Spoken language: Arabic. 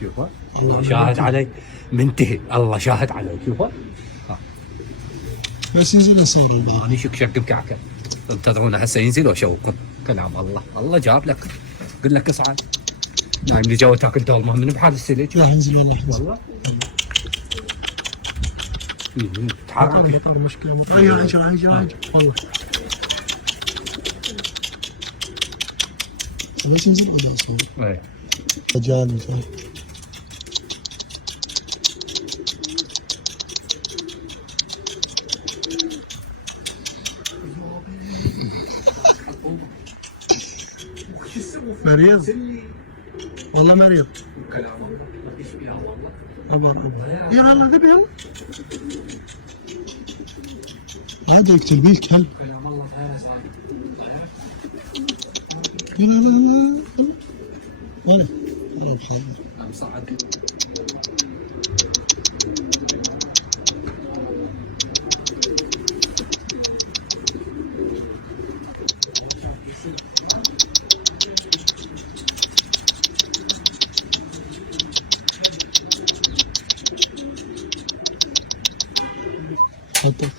شوفها الله شاهد علي منتهي، الله شاهد علي. شوفها بس ينزل يصير انا شق بكعكه، انتظرونا هسه ينزل واشوفكم. كلام الله، الله جاب لك. قل لك اصعد نايم اللي جو تاكل دولمه من بحال السلج. راح ينزل ولا يحزن. والله تحرك. مطر مشكلة مطر. راح يجي والله. بس ينزل ولا يصير. ايه رجال مريض والله مريض. كلام الله ما فيش فيها والله. أبر يا الله ذبيهم هذا يقتل بيه الكلب. كلام الله لا لا لا ولا بحاجة. نعم صعد. حطه